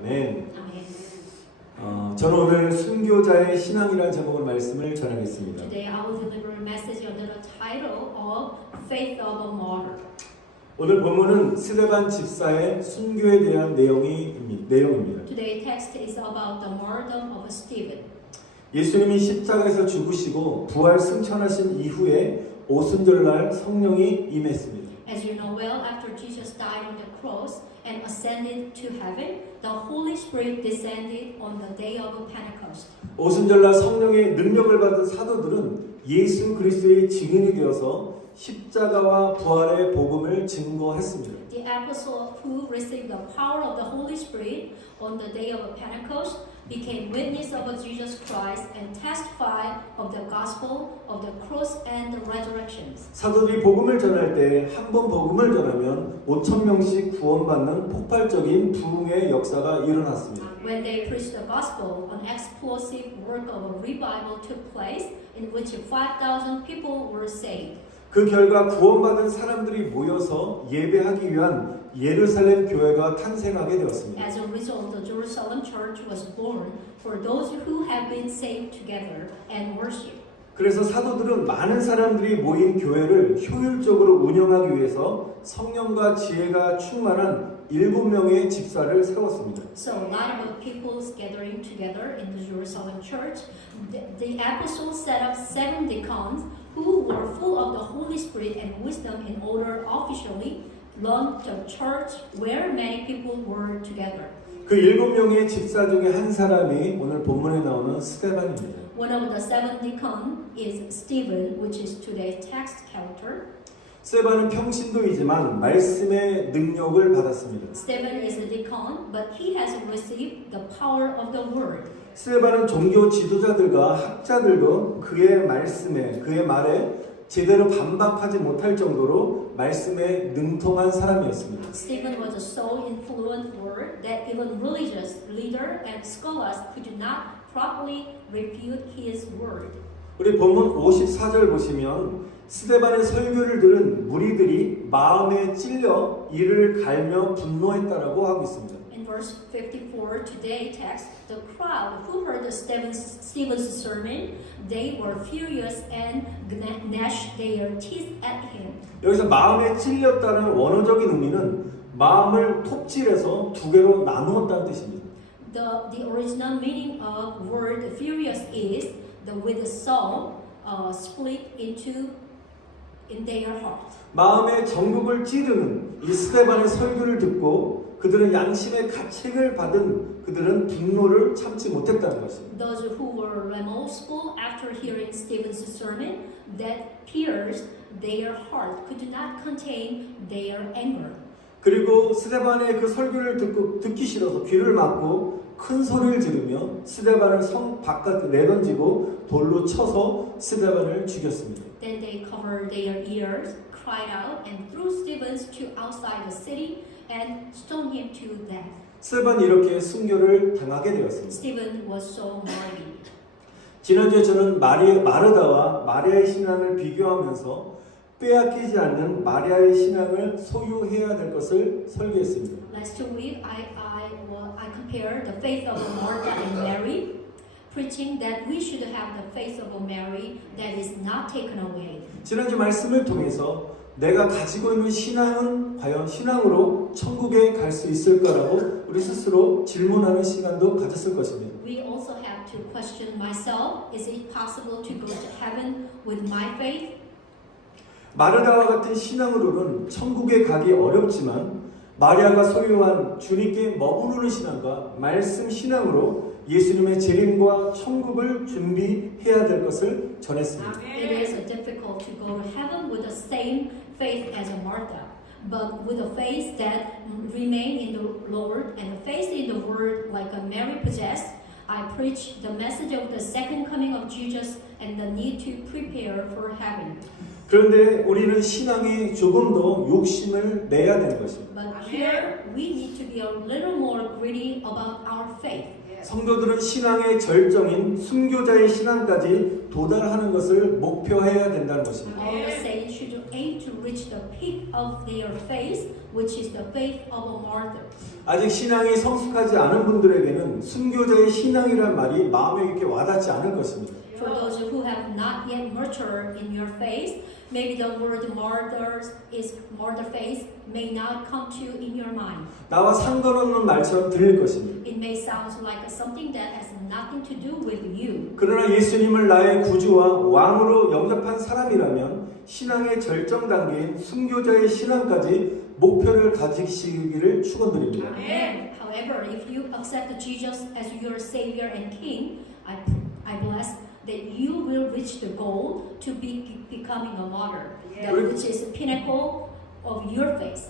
아멘. Amen. 저는 오늘 순교자의 신앙이라는 제목의 말씀을 전하겠습니다. Today I will deliver a message under the title of Faith of a Martyr. 오늘 본문은 스데반 집사의 순교에 대한 내용입니다. Today's text is about the martyrdom of Stephen. 예수님이 십자가에서 죽으시고 부활 승천하신 이후에 오순절날 성령이 임했습니다. As you know well, after Jesus died on the cross and ascended to heaven, the Holy Spirit descended on the day of Pentecost. 오순절날 성령의 능력을 받은 사도들은 예수 그리스도의 증인이 되어서 십자가와 부활의 복음을 증거했습니다. The apostle who received the power of the Holy Spirit on the day of Pentecost became witness of Jesus Christ and testified of the gospel of the cross and the resurrections. 사도들이 복음을 전할 때 한 번 복음을 전하면 5,000명씩 구원받는 폭발적인 부흥의 역사가 일어났습니다. When they preached the gospel, an explosive work of a revival took place in which 5,000 people were saved. 그 결과 구원받은 사람들이 모여서 예배하기 위한 예루살렘 교회가 탄생하게 되었습니다. As a result, the Jerusalem church was born for those who have been saved together and worship. 그래서 사도들은 많은 사람들이 모인 교회를 효율적으로 운영하기 위해서 성령과 지혜가 충만한 7명의 집사를 세웠습니다. So a lot of people's gathering together in the Jerusalem church. The apostles set up 7 deacons who were full of the Holy Spirit and wisdom in order officially run the church where many people were together. 그 7명의 집사 중에 한 사람이 오늘 본문에 나오는 스데반입니다. One of the 7 deacons is Stephen, which is today's text character. 스데반은 평신도이지만 말씀의 능력을 받았습니다. Stephen is a deacon, but he has received the power of the word. 스데반은 종교 지도자들과 학자들도 그의 말에 제대로 반박하지 못할 정도로 말씀에 능통한 사람이었습니다. Stephen was so influential word that even religious leaders and scholars could not properly refute his word. 우리 본문 54절 보시면 스데반의 설교를 들은 무리들이 마음에 찔려 이를 갈며 분노했다라고 하고 있습니다. In verse 54 today text, the crowd who heard Stephen's sermon, they were furious and gnashed their teeth at him. 여기서 마음에 찔렸다는 원어적인 의미는 마음을 톱질해서 두 개로 나누었다는 뜻입니다. The original meaning of word furious is with the soul split in their heart. 마음의 정국을 찌르는 이 스데반의 설교를 듣고 그들은 양심의 가책을 받은 그들은 분노를 참지 못했다는 것입니다. Those who were remorseful after hearing Stephen's sermon that pierced their heart could not contain their anger. 그리고 스데반의 그 설교를 듣기 싫어서 귀를 막고 큰 소리를 지르며 스데반을 성 바깥에 내던지고 돌로 쳐서 스데반을 죽였습니다. Then they covered their ears, cried out, and threw Stephen to outside the city and stoned him to death. 스데반이 이렇게 순교를 당하게 되었습니다. Stephen was so martyred. 지난주에 저는 마르다와 마리아의 신앙을 비교하면서 빼앗기지 않는 마리아의 신앙을 소유해야 될 것을 설계했습니다. Last week, I compared the faith of Martha and Mary, preaching that we should have the faith of Mary that is not taken away. 지난주 말씀을 통해서 내가 가지고 있는 신앙은 과연 신앙으로 천국에 갈 수 있을까라고 우리 스스로 질문하는 시간도 가졌을 것입니다. We also have to question myself, is it possible to go to heaven with my faith? 마르다와 같은 신앙으로는 천국에 가기 어렵지만 마리아가 소유한 주님께 머무르는 신앙과 말씀 신앙으로 예수님의 재림과 천국을 준비해야 될 것을 전했습니다. It is difficult to go to heaven with the same faith as a Martha, but with a faith that remain in the Lord and a faith in the Word like a Mary possessed. I preach the message of the second coming of Jesus and the need to prepare for heaven. 그런데 우리는 신앙에 조금 더 욕심을 내야 되는 것입니다. But here we need to be a little more greedy about our faith. 성도들은 신앙의 절정인 순교자의 신앙까지 도달하는 것을 목표해야 된다는 것입니다. All the saints should aim to reach the peak of their faith, which is the faith of a martyr. 아직 신앙이 성숙하지 않은 분들에게는 순교자의 신앙이란 말이 마음에 이렇게 와닿지 않을 것입니다. For those who have not yet matured in your faith, maybe the word martyr faith may not come to you in your mind. 나와 상관없는 말처럼 들릴 것입니다. It may sound like something that has nothing to do with you. 그러나 예수님을 나의 구주와 왕으로 영접한 사람이라면 신앙의 절정 단계인 순교자의 신앙까지 목표를 가지시기를 축원드립니다. However, if you accept Jesus as your Savior and King, I bless that you will reach the goal to be becoming a martyr, that which is the pinnacle of your faith.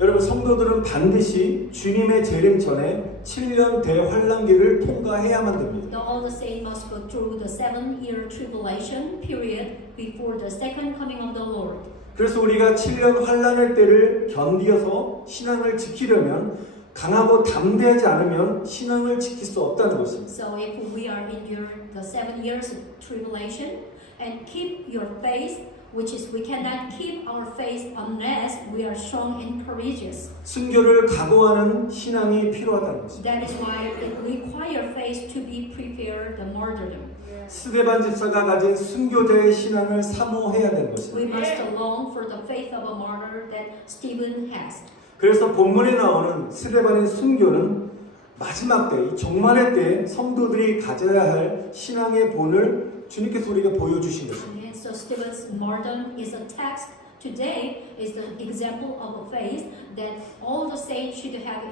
여러분 성도들은 반드시 주님의 재림 전에 7년 대환란기를 통과해야만 됩니다. All the saints must go through the 7-year tribulation period before the second coming of the Lord. 그래서 우리가 7년 환란의 때를 견디어서 신앙을 지키려면 강하고 담대하지 않으면 신앙을 지킬 수 없다는 것입니다. So if we are endure the 7 years of tribulation and keep your faith, which is we cannot keep our faith unless we are strong and courageous. 순교를 각오하는 신앙이 필요하다는 것입니다. That is why it requires faith to be prepared the martyrdom. 스데반 집사가 가진 순교자의 신앙을 사모해야 되는 것입니다. We must long for the faith of a martyr that Stephen has. 그래서 본문에 나오는 스데반의 순교는 마지막 때, 이 종말의 때 성도들이 가져야 할 신앙의 본을 주님께서 우리에게 보여주신 것입니다. And so Stephen's martyrdom is a text today is the example of a faith that all the saints should have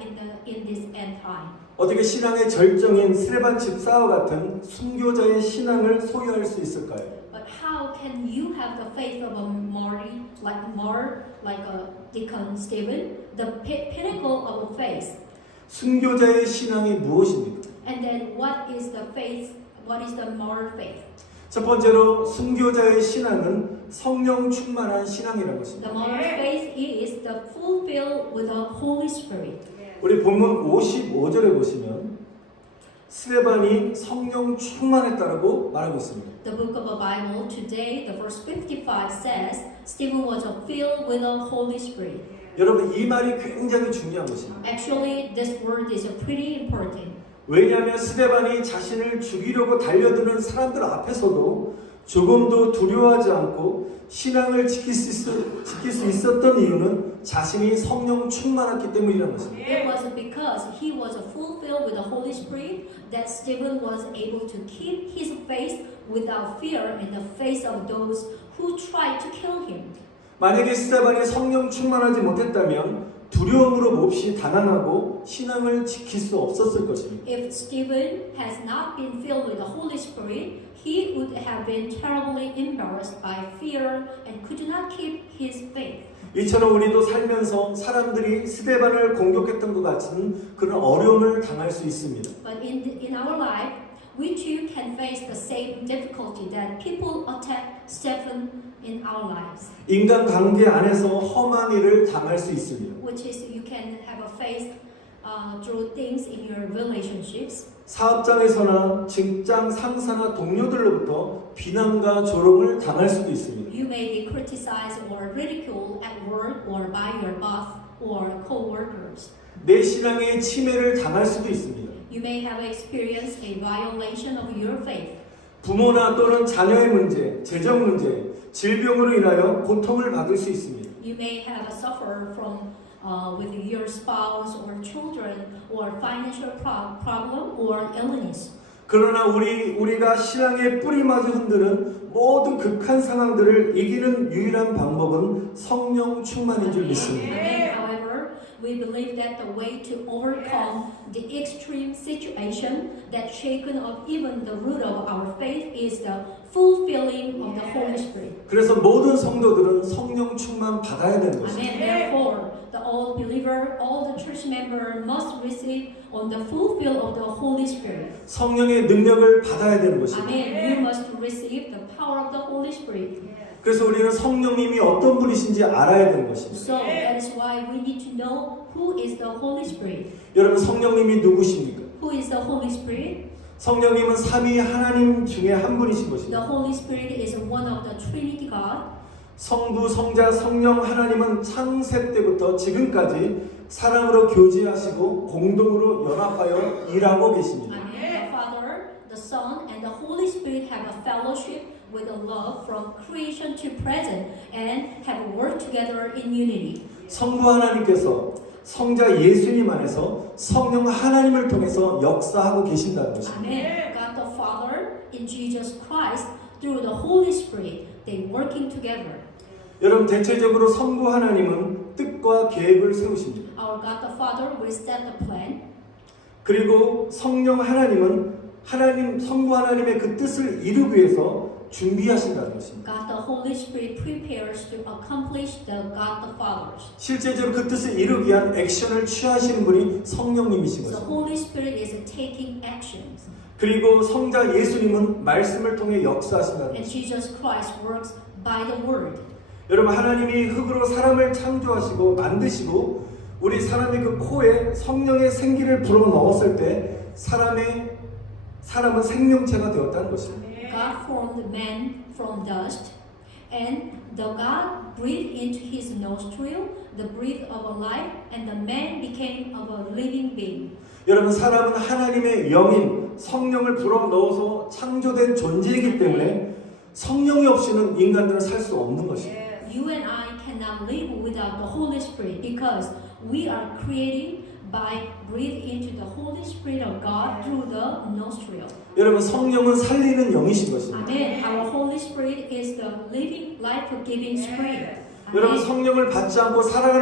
in this end time. 어떻게 신앙의 절정인 스데반 집사와 같은 순교자의 신앙을 소유할 수 있을까요? But how can you have the faith of a martyr like a deacon Stephen, the pinnacle of a faith? 순교자의 신앙이 무엇입니까? And then what is the faith? What is the martyr faith? 첫 번째로 순교자의 신앙은 성령 충만한 신앙이라는 것입니다. The martyr faith is the fulfilled with the Holy Spirit. 우리 본문 55절에 보시면 스데반이 성령 충만했다라고 말하고 있습니다. The book of the Bible today, the verse 55 says, Stephen was filled with the Holy Spirit. 여러분 이 말이 굉장히 중요한 것입니다. Actually, this word is pretty important. 왜냐하면 스데반이 자신을 죽이려고 달려드는 사람들 앞에서도 조금도 두려워하지 않고 신앙을 지킬 수 있었던 이유는 자신이 성령 충만했기 때문이라는 것입니다. It was because he was fulfilled with the Holy Spirit that Stephen was able to keep his faith without fear in the face of those who tried to kill him. 만약에 스데반이 성령 충만하지 못했다면 두려움으로 몹시 단안하고 신앙을 지킬 수 없었을 것입니다. If Stephen has not been filled with the Holy Spirit, he would have been terribly embarrassed by fear and could not keep his faith. 이처럼 우리도 살면서 사람들이 스데반을 공격했던 것 같은 그런 어려움을 당할 수 있습니다. But in our life, we too can face the same difficulty that people attack Stephen in our lives. 인간 관계 안에서 험한 일을 당할 수 있습니다. Which is you can have a faith through things in your relationships. 사업장에서나 직장 상사나 동료들로부터 비난과 조롱을 당할 수도 있습니다. You may be criticized or ridiculed at work or by your boss or co-workers. 내 신앙에 침해를 당할 수도 있습니다. You may have experienced a violation of your faith. 부모나 또는 자녀의 문제, 재정 문제, 질병으로 인하여 고통을 받을 수 있습니다. You may have suffered from with your spouse or children or financial problem or illness. 그러나 우리가 신앙의 뿌리마저 흔드는 모든 극한 상황들을 이기는 유일한 방법은 성령 충만인 줄 믿습니다. However, we believe that the way to overcome the extreme situation that shaken up even the root of our faith is the fulfilling of the Holy Spirit. 그래서 모든 성도들은 성령 충만 받아야 되는 것입니다. Amen. Therefore, the all believer, all the church member must receive on the fulfill of the Holy Spirit. 성령의 능력을 받아야 되는 것입니다. Amen. You must receive the power of the Holy Spirit. 그래서 우리는 성령님이 어떤 분이신지 알아야 되는 것입니다. So that is why we need to know who is the Holy Spirit. 여러분 성령님이 누구십니까? Who is the Holy Spirit? 성령님은 삼위 하나님 중에 한 분이신 The 것입니다. Holy Spirit is one of the Trinity God. 성부, 성자, 성령 하나님은 창세 때부터 지금까지 사랑으로 교제하시고 공동으로 연합하여 일하고 계십니다. Amen. The Father, the Son, and the Holy Spirit have a fellowship with a love from creation to present and have worked together in unity. 성부 하나님께서 성자 예수님 안에서 성령 하나님을 통해서 역사하고 계신다는 것입니다. Amen. God the Father in Jesus Christ through the Holy Spirit, they working together. 여러분 대체적으로 성부 하나님은 뜻과 계획을 세우십니다. Our God the Father will set the plan. 그리고 성령 하나님은 성부 하나님의 그 뜻을 이루기 위해서 준비하신다는 것입니다. God the Holy Spirit prepares to accomplish the God the Father's. 실제적으로 그 뜻을 이루기 위한 액션을 취하시는 분이 성령님이신 The 것입니다. Holy Spirit is taking actions. 그리고 성자 예수님은 말씀을 통해 역사하신다는 And 것입니다. Jesus Christ works by the Word. 여러분 하나님이 흑으로 사람을 창조하시고 만드시고 우리 사람의 그 코에 성령의 생기를 불어 넣었을 때 사람은 생명체가 되었다는 것입니다. God formed man from dust, and the God breathed into his nostril the breath of a life, and the man became of a living being. 여러분 사람은 하나님의 영인 성령을 불어 넣어서 창조된 존재이기 때문에 성령이 없이는 인간들은 살 수 없는 것입니다. You and I cannot live without the Holy Spirit because we are created by breathing into the Holy Spirit of God through the nostril. 여러분 성령은 살리는 영이신 것입니다. Amen. Our Holy Spirit is the living, life-giving Spirit. 여러분 Amen. 성령을 받지 않고 살아가고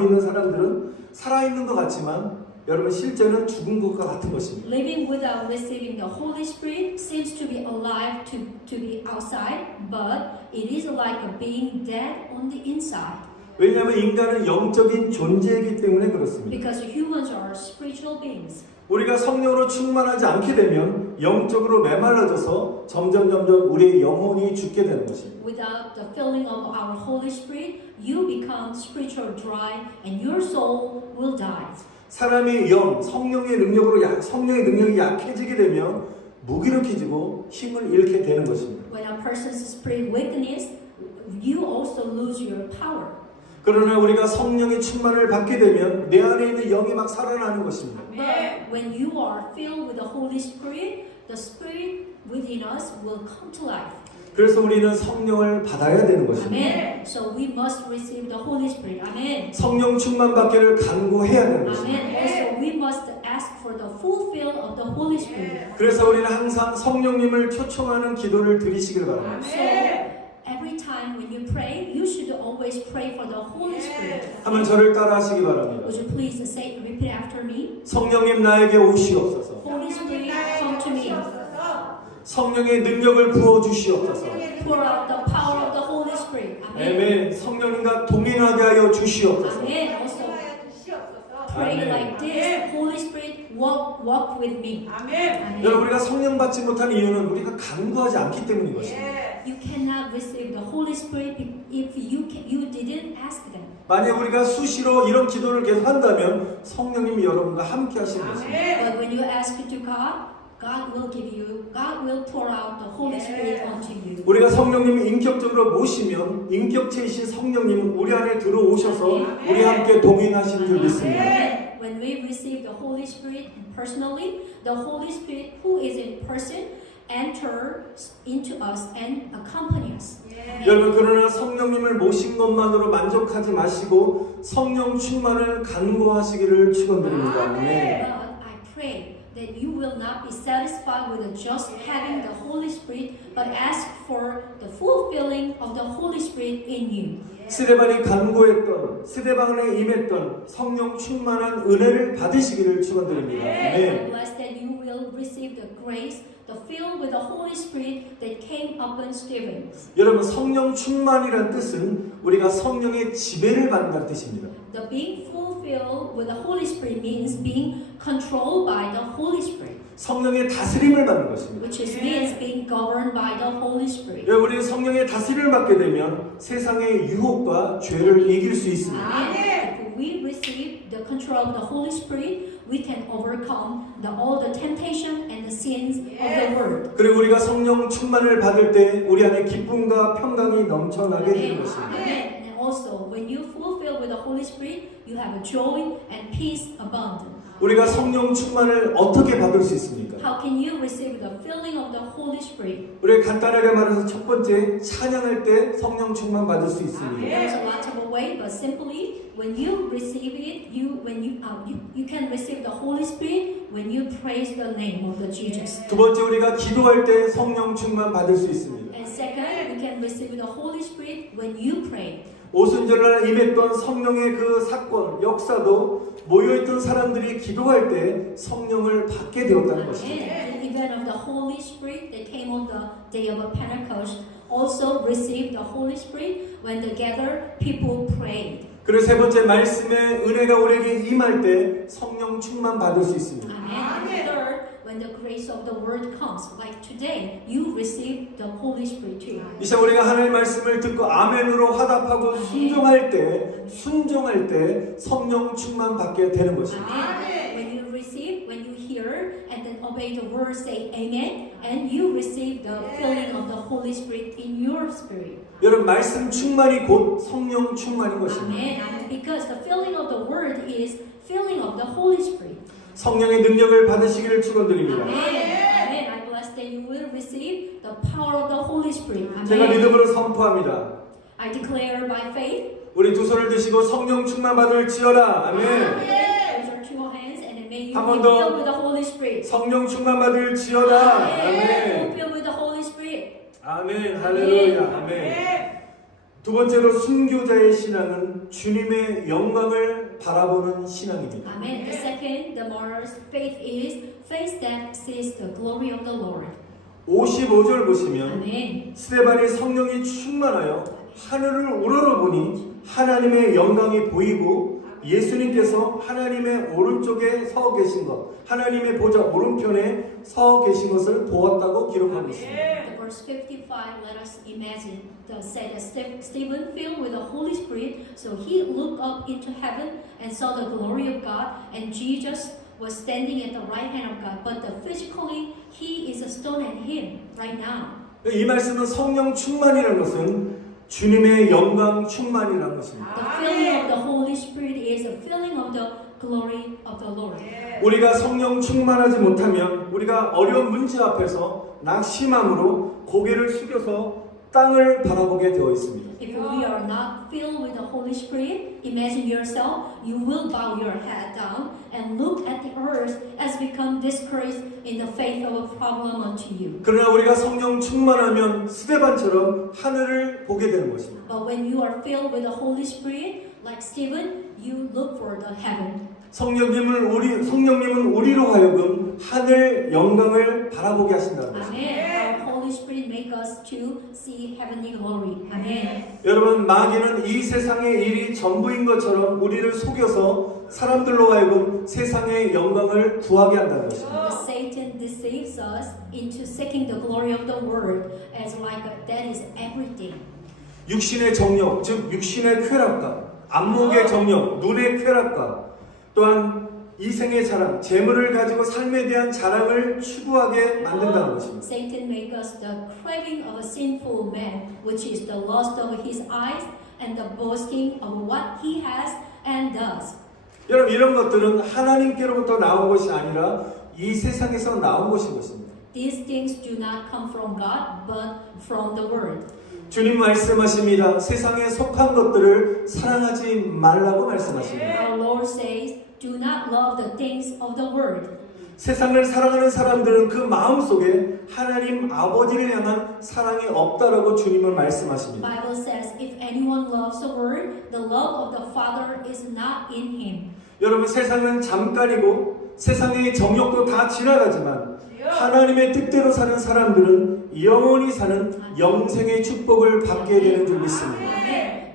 있는 사람들은 살아있는 것 같지만 여러분 실제는 죽은 것과 같은 것입니다. Living without receiving the Holy Spirit seems to be alive to be outside, but it is like a being dead on the inside. 왜냐하면 인간은 영적인 존재이기 때문에 그렇습니다. Because humans are spiritual beings. 우리가 성령으로 충만하지 않게 되면 영적으로 메말라져서 점점 우리의 영혼이 죽게 되는 것입니다. Without the filling of our Holy Spirit, you become spiritual dry and your soul will die. 사람의 성령의 능력이 약해지게 되면 무기력해지고 힘을 잃게 되는 것입니다. When a person's spirit weakness, you also lose your power. 그러나 우리가 성령의 충만을 받게 되면 내 안에 있는 영이 막 살아나는 것입니다. But when you are filled with the Holy Spirit, the Spirit within us will come to life. 그래서 우리는 성령을 받아야 되는 것입니다. Amen. So we must receive the Holy Spirit. Amen. 성령 충만 받기를 간구해야 되는 것입니다. Amen. Also, we must ask for the fulfill of the Holy Spirit. 그래서 우리는 항상 성령님을 초청하는 기도를 드리시길 바랍니다. So every time when you pray, you should always pray for the Holy Spirit. 한번 저를 따라하시기 바랍니다. Would you please repeat after me? 성령님 나에게 오시옵소서. Holy Spirit, come to me. 성령의 능력을 부어 주시옵소서. Pour out the power of the Holy Spirit. Amen. 아멘. 성령님과 동행하게 하여 주시옵소서. Amen. Also, pray Amen. like this. Holy Spirit, walk with me. Amen. 여러분 우리가 성령 받지 못한 이유는 우리가 간구하지 않기 때문인 것입니다. You cannot receive the Holy Spirit if you didn't ask them. 만약 우리가 수시로 이런 기도를 계속 한다면 성령님이 여러분과 함께 하시는 것입니다. But when you ask to God, God will pour out the Holy Spirit onto you. 우리가 성령님을 인격적으로 모시면 인격체이신 성령님은 우리 안에 들어오셔서 우리 함께 동행하시는 줄 믿습니다. When we receive the Holy Spirit personally, the Holy Spirit who is in person enters into us and accompanies us. 여러분 그러나 성령님을 모신 것만으로 만족하지 마시고 성령 충만을 간구하시기를 축원드립니다. 아멘. But I pray that you will not be satisfied with just having the Holy Spirit, but ask for the fulfilling of the Holy Spirit in you. 스데반이 간구했던 스데반에 임했던 성령 충만한 은혜를 받으시기를 축원드립니다. I 아멘. bless that you will receive the grace, the fill with the Holy Spirit that came upon Stephen. 여러분 성령 충만이란 뜻은 우리가 성령의 지배를 받는다는 뜻입니다. The being fulfilled with the Holy Spirit means being controlled by the Holy Spirit, 성령의 다스림을 받는 것입니다. which means being governed by the Holy Spirit. 우리는 성령의 다스림을 받게 되면 세상의 유혹과 죄를 이길 수 있습니다. If we receive the control of the Holy Spirit, we can overcome all the temptation and the sins of the world. 그리고 우리가 성령 충만을 받을 때 우리 안에 기쁨과 평강이 넘쳐나게 되는 것입니다. Amen. And also, when you fulfill with the Holy Spirit, you have a joy and peace abundant. 우리가 성령 충만을 어떻게 받을 수 있습니까? How can you receive the filling of the Holy Spirit? 우리가 간단하게 말해서 첫 번째 찬양할 때 성령 충만 받을 수 있습니다. There's a lot of a way, but simply when you receive it, you can receive the Holy Spirit when you praise the name of the Jesus. 두 번째 우리가 기도할 때 성령 충만 받을 수 있습니다. And second, you can receive the Holy Spirit when you pray. 오순절날 임했던 성령의 그 사건, 역사도 모여있던 사람들이 기도할 때 성령을 받게 되었다는 것입니다. And the event of the Holy Spirit that came on the day of Pentecost also received the Holy Spirit when the gathered people prayed. 그리고 세 번째 말씀의 은혜가 우리에게 임할 때 성령 충만 받을 수 있습니다. Amen. Third, when the grace of the word comes, like today, you receive the Holy Spirit too. 이 시간 우리가 하나님의 말씀을 듣고 아멘으로 화답하고 순종할 때 성령 충만 받게 되는 것입니다. Amen. When you receive, when you hear, and then obey the word, say amen, and you receive the filling of the Holy Spirit in your spirit. 여러분 말씀 충만이 곧 성령 충만인 것입니다. Amen. Because the filling of the word is filling of the Holy Spirit. 성령의 능력을 받으시기를 축원드립니다. Amen. Amen. I bless that you will receive the power of the Holy Spirit. 제가 Amen. 믿음으로 선포합니다. I declare by faith. 우리 두 손을 드시고 성령 충만 받을지어다. 아멘. Those are two hands, and may you 한 be 번 더. filled with the Holy Spirit. 성령 충만 받을지어다. Amen. 아멘. Filled with the Holy Spirit. 아멘. 할렐루야. 아멘. 두 번째로 순교자의 신앙은 주님의 영광을 바라보는 신앙입니다. Amen. The second, the martyr's faith is faith that sees the glory of the Lord. 55절 보시면 Amen. 스데반이 성령이 충만하여 하늘을 우러러보니 하나님의 영광이 보이고 예수님께서 하나님의 오른쪽에 서 계신 것, 하나님의 보좌 오른편에 서 계신 것을 보았다고 기록하고 있습니다. The verse 55, let us imagine said that Stephen filled with the Holy Spirit, so he looked up into heaven and saw the glory of God, and Jesus was standing at the right hand of God. But physically, he is a stone at him right now. 이 말씀은 성령 충만이라는 것은 주님의 영광 충만이라는 것입니다. The filling of the Holy Spirit is a filling of the glory of the Lord. 우리가 성령 충만하지 못하면 우리가 어려운 문제 앞에서 낙심함으로 고개를 숙여서 땅을 바라보게 되어 있습니다. If we are not filled with the Holy Spirit, imagine yourself, you will bow your head down and look at the earth as become discouraged in the face of a problem unto you. 그러나 우리가 성령 충만하면 스데반처럼 하늘을 보게 되는 것입니다. But when you are filled with the Holy Spirit, like Stephen, you look for the heaven. 성령님은 우리로 하여금 하늘 영광을 바라보게 하신다는 것입니다. Amen. Our Holy Spirit make us to see heavenly glory. Amen. 여러분 마귀는 이 세상의 일이 전부인 것처럼 우리를 속여서 사람들로 하여금 세상의 영광을 구하게 한다는 것입니다. Satan deceives us into seeking the glory of the world as like that is everything. 육신의 정욕, 즉 육신의 쾌락과 안목의 정욕, 눈의 쾌락과 또한 이생의 자랑, 재물을 가지고 삶에 대한 자랑을 추구하게 만든다는 것입니다. Satan make us the craving of a sinful man, which is the lust of his eyes and the boasting of what he has and does. 여러분 이런 것들은 하나님께로부터 나온 것이 아니라 이 세상에서 나온 것인 것입니다. These things do not come from God, but from the world. 주님 말씀하십니다. 세상에 속한 것들을 사랑하지 말라고 말씀하십니다. Our Lord says, do not love the things of the world. 세상을 사랑하는 사람들은 그 마음속에 하나님 아버지를 향한 사랑이 없다라고 주님은 말씀하십니다. Bible says, if anyone loves the world, the love of the Father is not in him. 여러분 세상은 잠깐이고 세상의 정욕도 다 지나가지만 하나님의 뜻대로 사는 사람들은 영원히 사는 영생의 축복을 받게 되는 줄 믿습니다.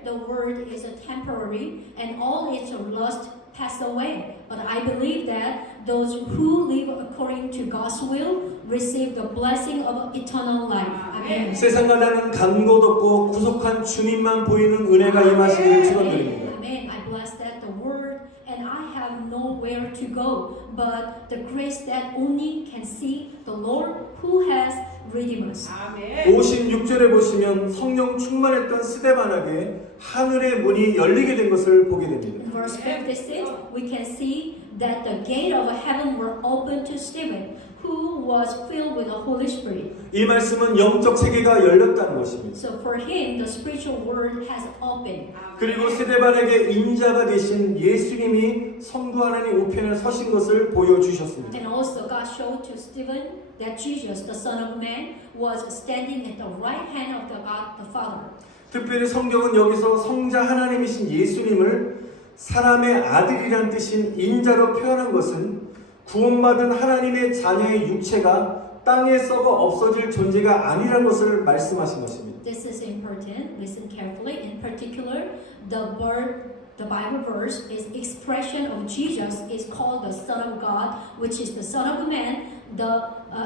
The world is a temporary and all its lust pass away. But I believe that those who live according to God's will receive the blessing of eternal life. Amen. 세상과 나는 간곳 없고 구속한 주님만 보이는 은혜가 임하시기를 축원드립니다. Amen. I bless that the world and and I have nowhere to go, but the grace that only can see the Lord who has redeemed us. 아멘. 56절에 보시면 성령 충만했던 스데반에게 하늘의 문이 열리게 된 것을 보게 됩니다. In verse 56, we can see that the gate of heaven were opened to Stephen, who was filled with the Holy Spirit. 이 말씀은 영적 세계가 열렸다는 것입니다. So for him, the spiritual world has opened. 그리고 스데반에게 인자가 되신 예수님이 성부 하나님 우편에 서신 것을 보여주셨습니다. And also God showed to Stephen that Jesus, the Son of Man, was standing at the right hand of the God the Father. 특별히 성경은 여기서 성자 하나님이신 예수님을 사람의 아들이란 뜻인 인자로 표현한 것은 구원받은 하나님의 자녀의 육체가 땅에 썩어 없어질 존재가 아니라는 것을 말씀하신 것입니다. This is important. Listen carefully. In particular, the Bible verse is expression of Jesus is called the Son of God, which is the Son of Man.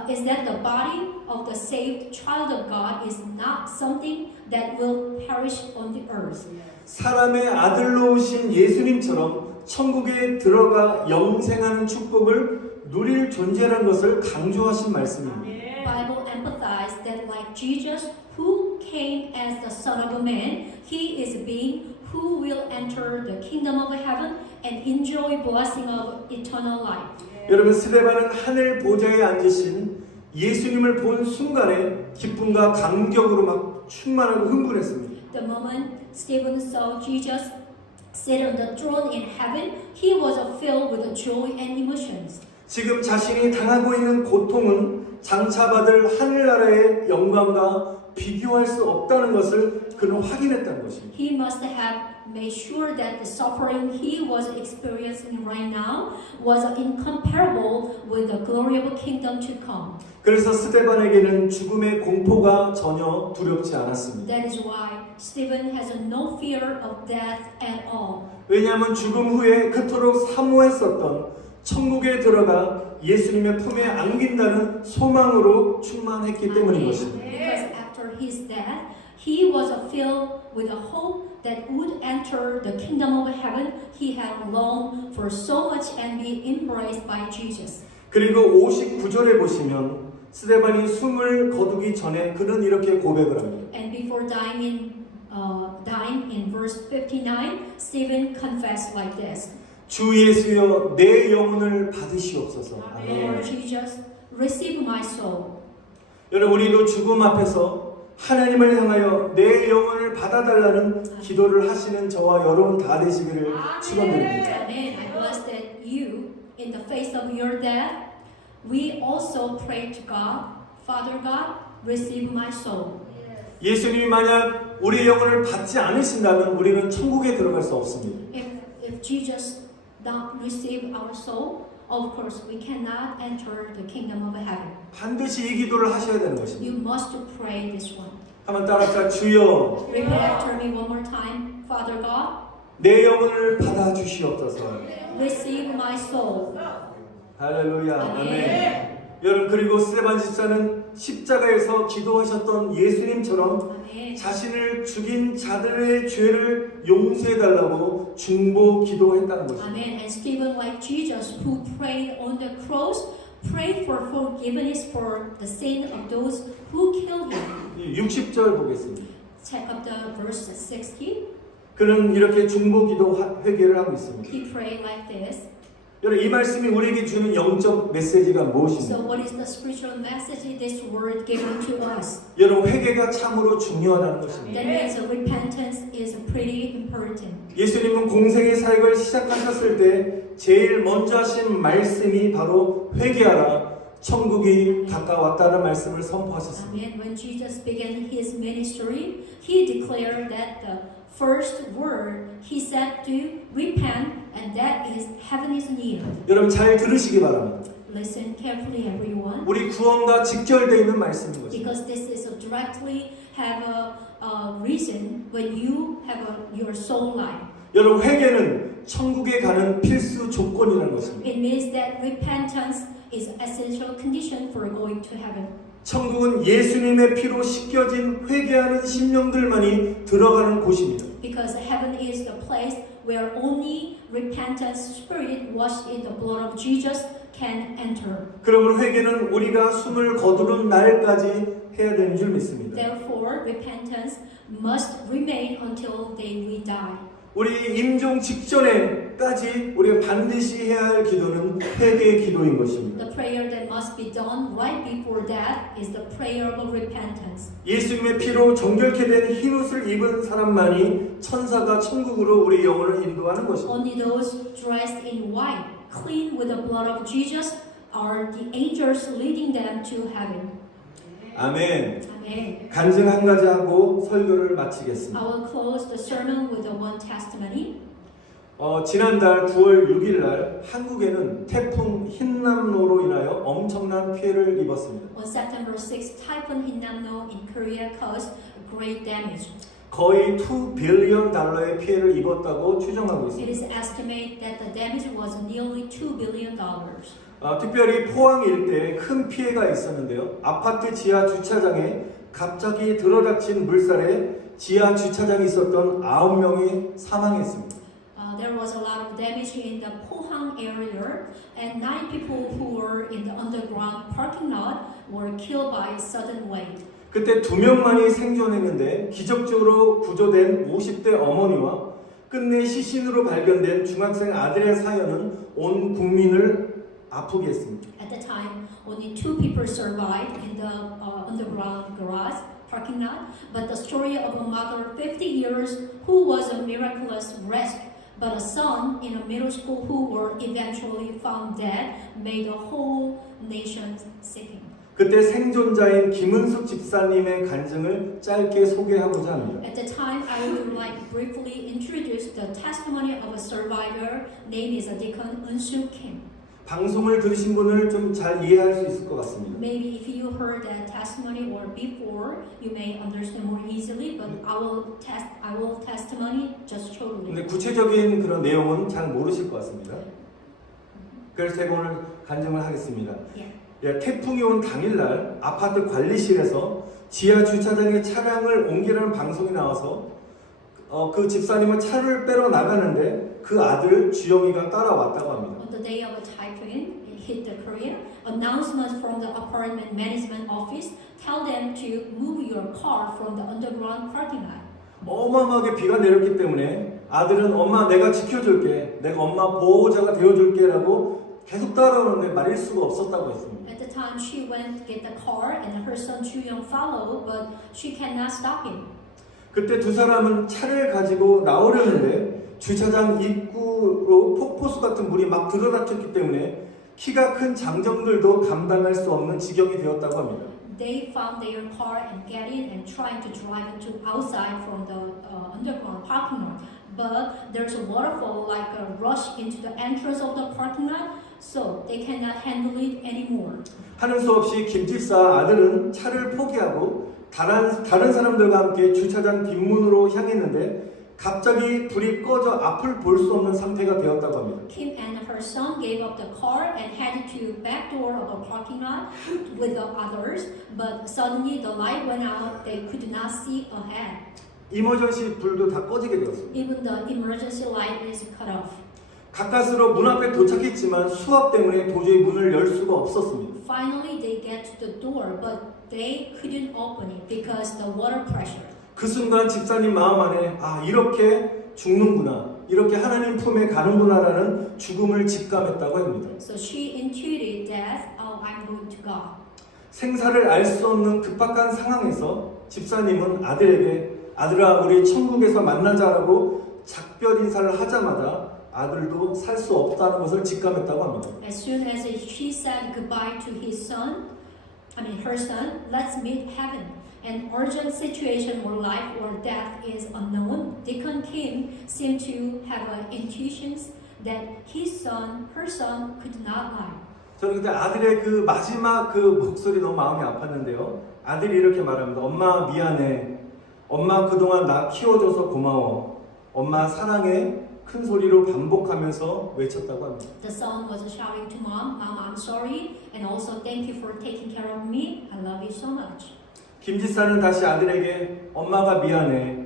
Is that the body of the saved child of God is not something that will perish on the earth. 사람의 아들로 오신 예수님처럼 천국에 들어가 영생하는 축복을 누릴 존재라는 것을 강조하신 말씀입니다. The Bible emphasizes that like Jesus, who came as the Son of Man, he is being who will enter the kingdom of heaven and enjoy blessing of eternal life. 여러분, 스데반은 하늘 보좌에 앉으신 예수님을 본 순간에 기쁨과 감격으로 막 충만하고 흥분했습니다. The moment Stephen saw Jesus sit on the throne in heaven, he was filled with joy and emotions. 지금 자신이 당하고 있는 고통은 장차 받을 하늘나라의 영광과 비교할 수 없다는 것을 그는 확인했다는 것입니다. He must have made sure that the suffering he was experiencing right now was incomparable with the glory of a kingdom to come. 그래서 스데반에게는 죽음의 공포가 전혀 두렵지 않았습니다. That is why Stephen has no fear of death at all. 왜냐하면 죽음 후에 그토록 사모했었던 천국에 들어가 예수님의 품에 안긴다는 소망으로 충만했기 때문인 것입니다. Because after his death, he was filled with a hope that would enter the kingdom of heaven he had longed for so much and be embraced by Jesus. 그리고 59절에 보시면 스데반이 숨을 거두기 전에 그는 이렇게 고백을 합니다. And before dying in verse 59, Stephen confessed like this. 주 예수여 내 영혼을 받으시옵소서. Lord Jesus, receive my soul. 여러분, 우리도 죽음 앞에서 하나님을 향하여 내 영혼을 받아달라는 기도를 하시는 저와 여러분 다 되시기를 축원드립니다. Amen. I bless that you, in the face of your death, we also pray to God, Father God, receive my soul. 예수님이 만약 우리의 영혼을 받지 않으신다면 우리는 천국에 들어갈 수 없습니다. If Jesus don't receive our soul, of course we cannot enter the kingdom of heaven. 반드시 이 기도를 하셔야 되는 것입니다. You must pray this one. 한번 따라합시다. 주여 Repeat after me one more time. Father God, 내 영혼을 받아 주시옵소서. receive my soul. 할렐루야. 아멘. 여러분, 그리고 스데반 집사는 십자가에서 기도하셨던 예수님처럼 Amen. 자신을 죽인 자들의 죄를 용서해 달라고 중보 기도했다는 것입니다. Amen. And Stephen, like Jesus, who prayed on the cross, prayed for forgiveness for the sin of those who killed him. 60절 보겠습니다. Check up the verse 60. 그는 이렇게 중보 기도 회개를 하고 있습니다. He prayed like this. 여러분, 이 말씀이 우리에게 주는 영적 메시지가 So 무엇입니까? what is the spiritual message this word given to us? 여러분, 회개가 참으로 중요하다는 것입니다. That means repentance is pretty important. 예수님은 공생의 사역을 시작하셨을 때 제일 먼저 하신 말씀이 바로 회개하라, 천국이 가까웠다는 말씀을 선포하셨습니다. Amen. When Jesus began his ministry, he declared that the first word he said to repent, and that is heaven is near. 여러분, 잘 들으시기 바랍니다. Listen carefully, everyone, 우리 구원과 직결되어 있는 말씀인 것입니다. because this is directly have a reason when you have your soul life. 여러분, 회개는 천국에 가는 필수 조건이라는 것입니다. It means that repentance is essential condition for going to heaven. 천국은 예수님의 피로 씻겨진 회개하는 심령들만이 들어가는 곳입니다. Because heaven is the place where only repentant spirit washed in the blood of Jesus can enter. 그러므로 회개는 우리가 숨을 거두는 날까지 해야 되는 줄 믿습니다. Therefore, repentance must remain until the day we die. 우리 임종 직전에까지 우리가 반드시 해야 할 기도는 회개의 기도인 것입니다. The prayer that must be done right before that is the prayer of repentance. 예수님의 피로 정결케 된 흰옷을 입은 사람만이 천사가 천국으로 우리 영혼을 인도하는 것입니다. Only those dressed in white, clean with the blood of Jesus, are the angels leading them to heaven. 아멘. Amen. 간증 한 가지 하고 설교를 마치겠습니다. I will close the sermon with the one testimony. 지난달 9월 6일 날 한국에는 태풍 흰남노로 인하여 엄청난 피해를 입었습니다. On September 6, Typhoon Hinnamno in Korea caused great damage. 거의 2 빌리언 달러의 피해를 입었다고 추정하고 It 있습니다. is estimated that the damage was nearly $2 billion. 특별히 포항 일대에 큰 피해가 있었는데요. 아파트 지하 주차장에 갑자기 들어닥친 물살에 지하 주차장에 있었던 9명이 사망했습니다. There was a lot of damage in the Pohang area, and 9 people who were in the underground parking lot were killed by a sudden wave. 그때 2명만이 생존했는데 기적적으로 구조된 50대 어머니와 끝내 시신으로 발견된 중학생 아들의 사연은 온 국민을 아프게 했습니다. At the time, only 2 people survived in the underground garage parking lot, but the story of a mother 50 years who was a miraculous rescue, but a son in a middle school who were eventually found dead made the whole nation sickened. 그때 생존자인 김은숙 집사님의 간증을 짧게 소개하고자 합니다. At the time, I would like briefly introduce the testimony of a survivor named is Deacon Eun-soo Kim. 방송을 들으신 분을 좀 잘 이해할 수 있을 것 같습니다. Maybe if you heard that testimony or before, you may understand more easily. But I will testimony just shortly. 근데 구체적인 그런 내용은 잘 모르실 것 같습니다. 그래서 제가 오늘 간증을 하겠습니다. 태풍이 온 당일날 아파트 관리실에서 지하 주차장에 차량을 옮기라는 방송이 나와서 그 집사님은 차를 빼러 나가는데 그 아들 주영이가 따라왔다고 합니다. On the day of a typhoon hit the Korea, announcements from the apartment management office tell them to move your car from the underground parking lot. 어마어마하게 비가 내렸기 때문에 아들은 엄마 내가 지켜줄게, 내가 엄마 보호자가 되어줄게라고 계속 따라오는데 말릴 수가 없었다고 했습니다. At the time, she went to get the car, and her son Ju-young followed, but she cannot stop him. 그때 두 사람은 차를 가지고 나오려는데 주차장 입구로 폭포수 같은 물이 막 들어닥쳤기 때문에 키가 큰 장정들도 감당할 수 없는 지경이 되었다고 합니다. They found their car and get in and trying to drive into outside from the underground parking lot. But there's a waterfall like a rush into the entrance of the parking lot, so they cannot handle it anymore. 하는 수 없이 김 집사 아들은 차를 포기하고 다른 사람들과 함께 주차장 뒷문으로 향했는데 갑자기 불이 꺼져 앞을 볼 수 없는 상태가 되었다고 합니다. Kim and her son gave up the car and headed to back door of a parking lot with the others, but suddenly the light went out. They could not see ahead. 이머전시 불도 다 꺼지게 되었습니다. Even the emergency light is cut off. 가까스로 문 앞에 도착했지만 수압 때문에 도저히 문을 열 수가 없었습니다. Finally, they get to the door, but they couldn't open it because the water pressure. 그 순간 집사님 마음 안에 이렇게 죽는구나, 이렇게 하나님 품에 가는구나라는 죽음을 직감했다고 합니다. So she intuited death. Oh, I'm going to God. 생사를 알 수 없는 급박한 상황에서 집사님은 아들에게 아들아 우리 천국에서 만나자라고 작별 인사를 하자마자 아들도 살 수 없다는 것을 직감했다고 합니다. As soon as she said goodbye to her son, let's meet heaven. An urgent situation where life or death is unknown, Deacon Kim seemed to have intuitions that her son could not lie. 저는 그때 아들의 그 마지막 그 목소리 너무 마음이 아팠는데요. 아들이 이렇게 말합니다. 엄마 미안해. 엄마 그동안 나 키워줘서 고마워. 엄마 사랑해. 큰 소리로 반복하면서 외쳤다고 합니다. The son was shouting to mom, "Mom, I'm sorry, and also thank you for taking care of me. I love you so much." 김 집사는 다시 아들에게 엄마가 미안해.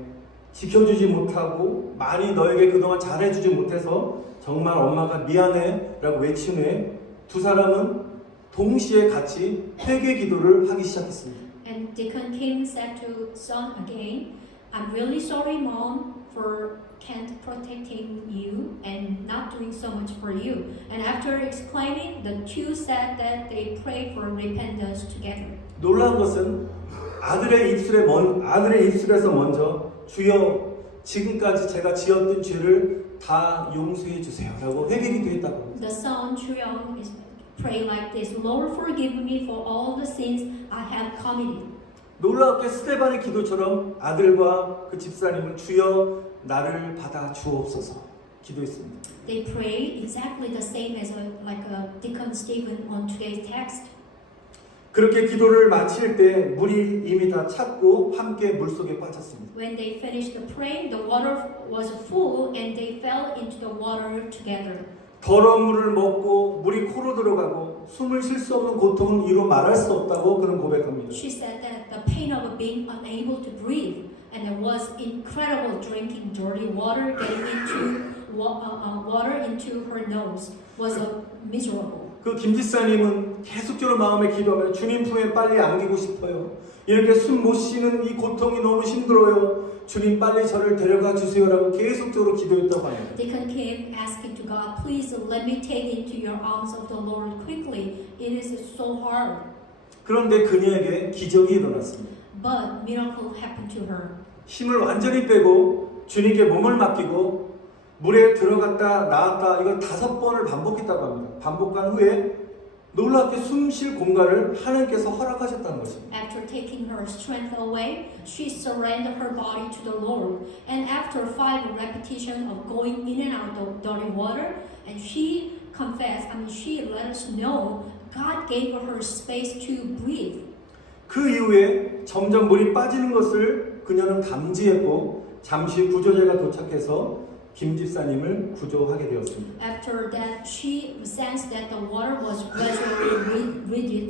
지켜주지 못하고 많이 너에게 그동안 잘해주지 못해서 정말 엄마가 미안해 라고 외친 후에 두 사람은 동시에 같이 회개 기도를 하기 시작했습니다. And Deacon Kim said to son again, I'm really sorry, Mom, for can't protecting you and not doing so much for you. And after explaining, the two said that they prayed for repentance together. 놀라운 것은 아들의 입술에서 먼저 주여 지금까지 제가 지었던 죄를 다 용서해 주세요라고 회개기도 했다고 합니다. The son Chuyong is pray like this: Lord, forgive me for all the sins I have committed. 놀랍게 스데반의 기도처럼 아들과 그 집사님은 주여 나를 받아 주옵소서 기도했습니다. They pray exactly the same as Deacon Stephen on today's text. 그렇게 기도를 마칠 때 물이 이미 다 찼고 함께 물속에 빠졌습니다. When they finished the praying, the water was full and they fell into the water together. 더러운 물을 먹고 물이 코로 들어가고 숨을 쉴 수 없는 고통은 이루 말할 수 없다고 그는 고백합니다. She said that the pain of being unable to breathe and it was incredible drinking dirty water, getting into water into her nose was miserable. 그 김지사님은 계속적으로 마음에 기도하며 주님 품에 빨리 안기고 싶어요. 이렇게 숨 못 쉬는 이 고통이 너무 힘들어요. 주님 빨리 저를 데려가 주세요라고 계속적으로 기도했다고 합니다. Deacon Kim asking to God, please let me take into your arms of the Lord quickly. It is so hard. 그런데 그녀에게 기적이 일어났습니다. But miracle happened to her. 힘을 완전히 빼고 주님께 몸을 맡기고 물에 들어갔다 나왔다 이걸 5번을 반복했다고 합니다. 반복한 후에 놀랍게 숨 쉴 공간을 하나님께서 허락하셨다는 것입니다. After taking her strength away, she surrendered her body to the Lord. And after 5 repetitions of going in and out of dirty water, and she confessed, she let us know God gave her space to breathe. 그 이후에 점점 물이 빠지는 것을 그녀는 감지했고 잠시 구조대가 도착해서 김 집사님을 구조하게 되었습니다. After that, she sensed that the water was gradually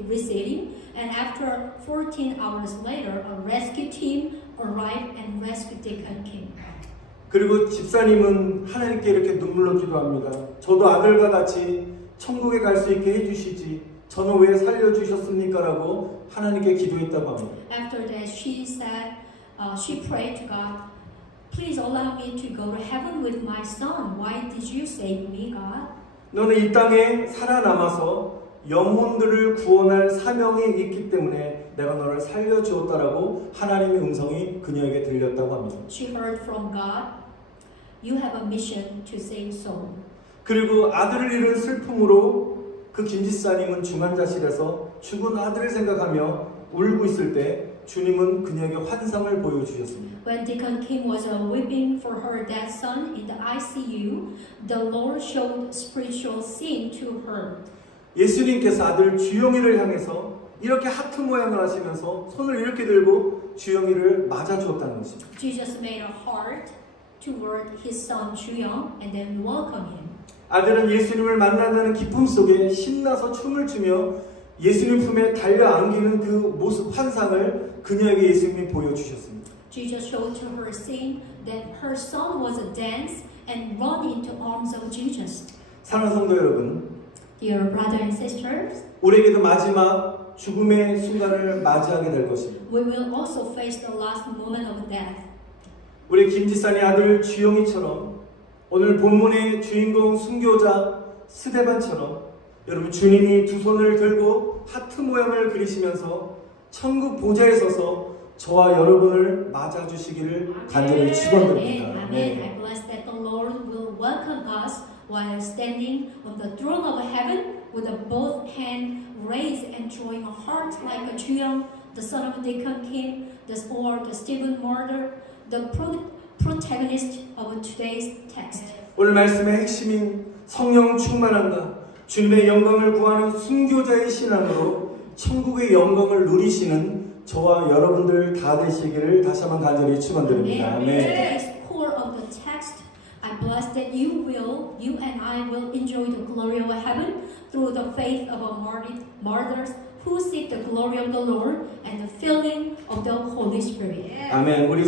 receding, and after 14 hours later, a rescue team arrived and rescued Deacon Kim. 그리고 집사님은 하나님께 이렇게 눈물로 기도합니다. 저도 아들과 같이 천국에 갈 수 있게 해주시지. 저는 왜 살려주셨습니까? 라고 하나님께 기도했다고 합니다. After that, she said, she prayed to God, please allow me to go to heaven with my son. Why did you save me, God? 너는 이 땅에 살아남아서 영혼들을 구원할 사명이 있기 때문에 내가 너를 살려주었다라고 하나님의 음성이 그녀에게 들렸다고 합니다. She heard from God, you have a mission to save soul. 그리고 아들을 잃은 슬픔으로 그 김지사님은 중환자실에서 죽은 아들을 생각하며 울고 있을 때 주님은 그녀에게 환상을 보여주셨습니다. When Deacon Kim was weeping for her dead son in the ICU, the Lord showed spiritual scene to her. 예수님께서 아들 주영이를 향해서 이렇게 하트 모양을 하시면서 손을 이렇게 들고 주영이를 맞아주었다는 것입니다. Jesus made a heart toward his son Chuyong and then welcomed him. 아들은 예수님을 만난다는 기쁨 속에 신나서 춤을 추며 예수님 품에 달려 안기는 그 모습 환상을 그녀에게 예수님이 보여주셨습니다. Jesus showed to her scene that her son was a dance and run into arms of Jesus. 사랑하는 성도 여러분, Dear brothers and sisters, 우리에게도 마지막 죽음의 순간을 맞이하게 될 것입니다. we will also face the last moment of death. 우리 김지산의 아들 주영이처럼 오늘 본문의 주인공 순교자 스데반처럼 여러분 주님이 두 손을 들고 하트 모양을 그리시면서 천국 보좌에 서서 저와 여러분을 맞아주시기를 간절히 축원드립니다. Amen. I bless that the Lord will welcome us while standing on the throne of heaven with both hands raised and drawing a heart like a Chuyong, the son of Deacon Kim, or the Stephen Martyr, the protagonist of today's text. 오늘 말씀의 핵심인 성령 충만함과 주님의 영광을 구하는 순교자의 신앙으로 천국의 영광을 누리시는 저와 여러분들 다 되시기를 다시 한번 간절히 축원드립니다. Today's core of the text, I bless that you and I will enjoy the glory of heaven through the faith of our martyrs who seek the glory of the Lord and the filling of the Holy Spirit. 아멘. 우리